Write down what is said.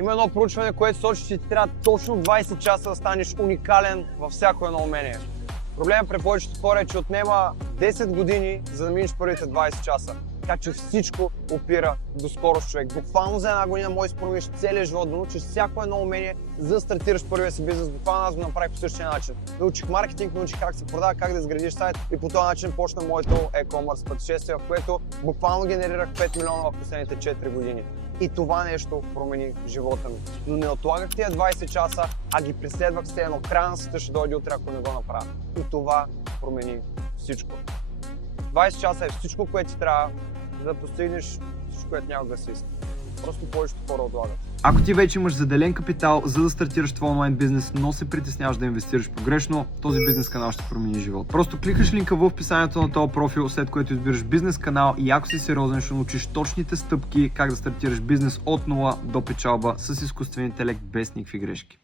Има едно проучване, което сочи, че ти трябва точно 20 часа да станеш уникален във всяко едно умение. Проблемът при повечето хора е, че отнема 10 години, за да минеш първите 20 часа. Така че всичко опира до скорост, човек. Буквално за една година можеш да промениш целия живот, да научиш всяко едно умение, за да стартираш първия си бизнес. Буквално аз го направих по същия начин. Научих маркетинг, научих как се продава, как да изградиш сайт и по този начин почна моето e-commerce пътешествие, в което буквално генерирах 5 милиона в последните 4 години. И това нещо промени живота ми. Но не отлагах тия 20 часа, а ги преследвах все едно. Края на света ще дойде утре, ако не го направя. И това промени всичко. 20 часа е всичко, което ти трябва, за да постигнеш всичко, което няма да си иска. Просто повечето хора отлагат. Ако ти вече имаш заделен капитал, за да стартираш твой онлайн бизнес, но се притесняваш да инвестираш погрешно, този бизнес канал ще промени живот. Просто кликаш линка в описанието на този профил, след което избираш бизнес канал и ако си сериозен, ще научиш точните стъпки как да стартираш бизнес от нула до печалба с изкуствен интелект без никакви грешки.